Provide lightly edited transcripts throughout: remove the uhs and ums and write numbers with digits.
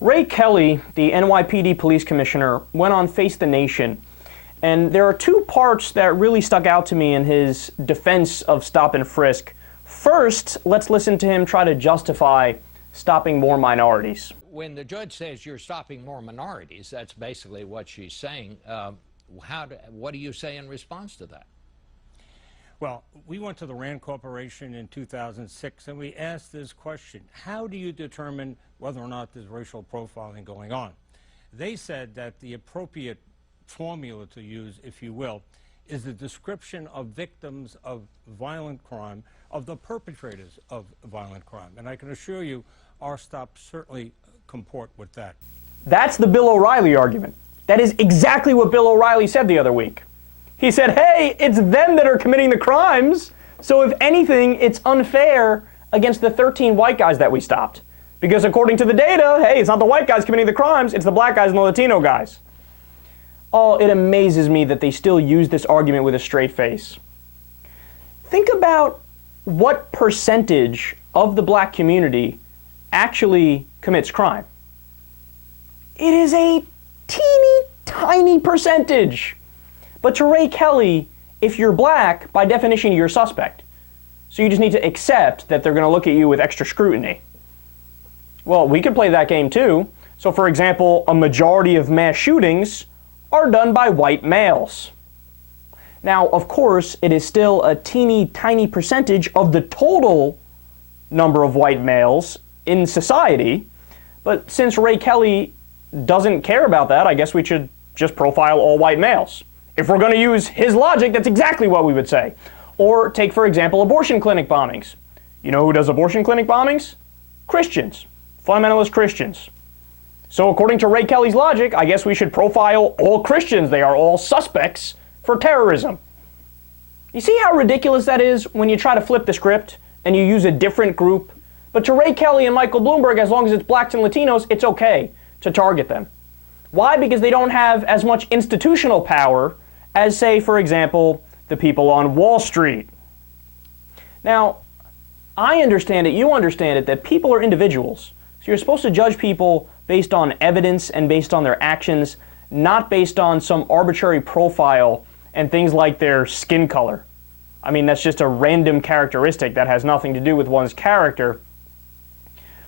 Ray Kelly, the NYPD police commissioner, went on Face the Nation, and there are two parts that really stuck out to me in his defense of stop and frisk. First, let's listen to him try to justify stopping more minorities. When the judge says you're stopping more minorities, that's basically what she's saying. What do you say in response to that? Well, we went to the Rand Corporation in 2006 and we asked this question: how do you determine whether or not there's racial profiling going on? They said that the appropriate formula to use, if you will, is the description of victims of violent crime, of the perpetrators of violent crime. And I can assure you our stops certainly comport with that. That's the Bill O'Reilly argument. That is exactly what Bill O'Reilly said the other week. He said, hey, it's them that are committing the crimes, so if anything, it's unfair against the 13 white guys that we stopped. Because according to the data, hey, it's not the white guys committing the crimes, it's the black guys and the Latino guys. Oh, it amazes me that they still use this argument with a straight face. Think about what percentage of the black community actually commits crime. It is a teeny tiny percentage. But to Ray Kelly, if you're black, by definition, you're a suspect. So you just need to accept that they're going to look at you with extra scrutiny. Well, we could play that game too. So for example, a majority of mass shootings are done by white males. Now, of course, it is still a teeny tiny percentage of the total number of white males in society. But since Ray Kelly doesn't care about that, I guess we should just profile all white males. If we're going to use his logic, that's exactly what we would say. Or take, for example, abortion clinic bombings. You know who does abortion clinic bombings? Christians. Fundamentalist Christians. So according to Ray Kelly's logic, I guess we should profile all Christians. They are all suspects for terrorism. You see how ridiculous that is when you try to flip the script and you use a different group? But to Ray Kelly and Michael Bloomberg, as long as it's blacks and Latinos, it's okay to target them. Why? Because they don't have as much institutional power as, say, for example, the people on Wall Street. Now, I understand it, you understand it, that people are individuals. So you're supposed to judge people based on evidence and based on their actions, not based on some arbitrary profile and things like their skin color. I mean, that's just a random characteristic that has nothing to do with one's character.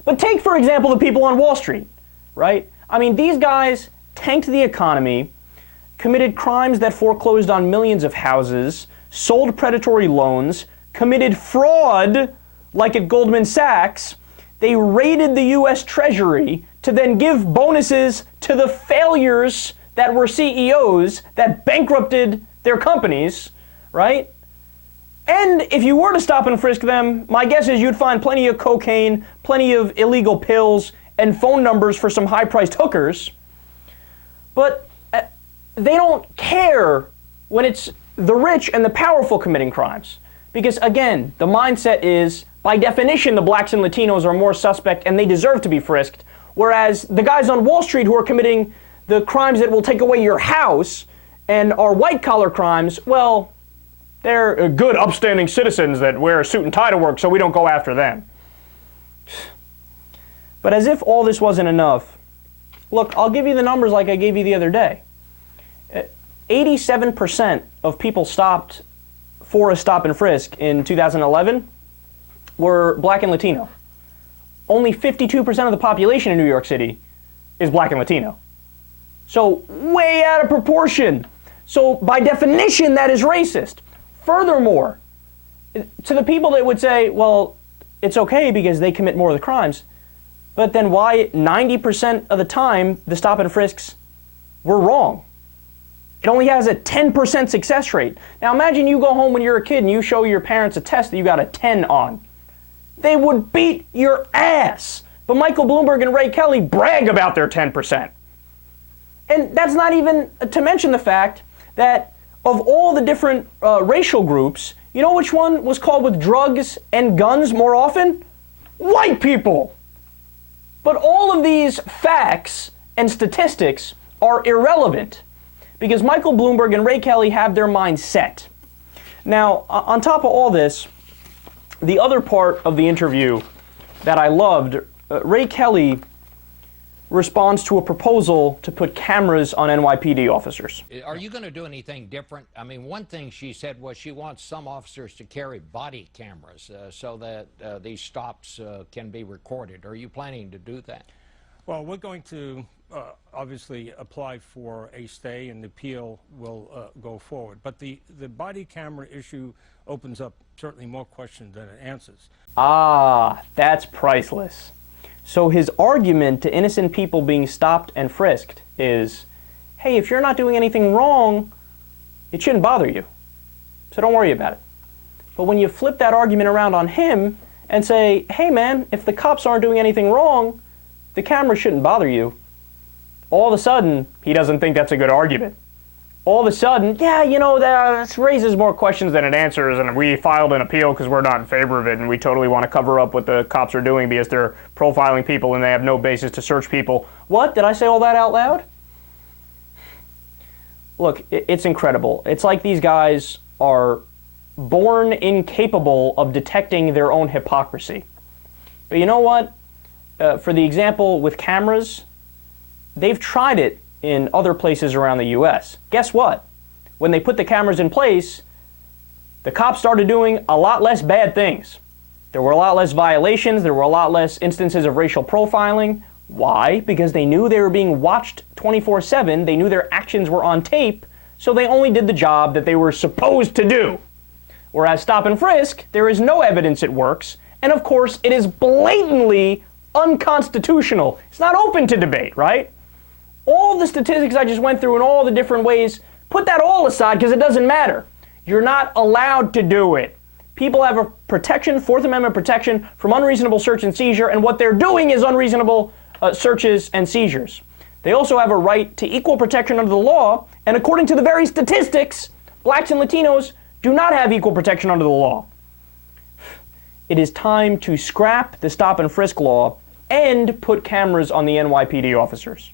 But take, for example, the people on Wall Street, right? I mean, these guys tanked the economy, committed crimes that foreclosed on millions of houses, sold predatory loans, committed fraud like at Goldman Sachs. They raided the US Treasury to then give bonuses to the failures that were CEOs that bankrupted their companies, right? And if you were to stop and frisk them, my guess is you'd find plenty of cocaine, plenty of illegal pills, and phone numbers for some high-priced hookers. But they don't care when it's the rich and the powerful committing crimes. Because again, the mindset is, by definition, the blacks and Latinos are more suspect and they deserve to be frisked. Whereas the guys on Wall Street who are committing the crimes that will take away your house and are white-collar crimes, well, they're good, upstanding citizens that wear a suit and tie to work, so we don't go after them. But as if all this wasn't enough, look, I'll give you the numbers like I gave you the other day. 87% of people stopped for a stop and frisk in 2011 were black and Latino. Only 52% of the population in New York City is black and Latino. So way out of proportion. So by definition, that is racist. Furthermore, to the people that would say, well, it's okay because they commit more of the crimes, but then why 90% of the time the stop and frisks were wrong? It only has a 10% success rate. Now imagine you go home when you're a kid and you show your parents a test that you got a 10 on. They would beat your ass. But Michael Bloomberg and Ray Kelly brag about their 10%. And that's not even to mention the fact that of all the different racial groups, you know which one was called with drugs and guns more often? White people. But all of these facts and statistics are irrelevant because Michael Bloomberg and Ray Kelly have their mind set. Now, on top of all this, the other part of the interview that I loved, Ray Kelly responds to a proposal to put cameras on NYPD officers. Are you going to do anything different? I mean, one thing she said was she wants some officers to carry body cameras so that these stops can be recorded. Are you planning to do that? Well, we're going to obviously apply for a stay, and the appeal will go forward. But the body camera issue opens up certainly more questions than it answers. Ah, that's priceless. So his argument to innocent people being stopped and frisked is, hey, if you're not doing anything wrong, it shouldn't bother you. So don't worry about it. But when you flip that argument around on him and say, hey man, if the cops aren't doing anything wrong, the camera shouldn't bother you, all of a sudden, he doesn't think that's a good argument. All of a sudden, yeah, you know, that raises more questions than it answers, and we filed an appeal because we're not in favor of it, and we totally want to cover up what the cops are doing because they're profiling people and they have no basis to search people. What? Did I say all that out loud? Look, it's incredible. It's like these guys are born incapable of detecting their own hypocrisy. But you know what? For the example with cameras, they've tried it in other places around the U.S. Guess what? When they put the cameras in place, the cops started doing a lot less bad things. There were a lot less violations. There were a lot less instances of racial profiling. Why? Because they knew they were being watched 24/7. They knew their actions were on tape, so they only did the job that they were supposed to do. Whereas stop and frisk, there is no evidence it works, and of course, it is blatantly unconstitutional. It's not open to debate, right? All the statistics I just went through in all the different ways, put that all aside because it doesn't matter. You're not allowed to do it. People have a protection, Fourth Amendment protection from unreasonable search and seizure, and what they're doing is unreasonable searches and seizures. They also have a right to equal protection under the law, and according to the very statistics, blacks and Latinos do not have equal protection under the law. It is time to scrap the stop and frisk law and put cameras on the NYPD officers.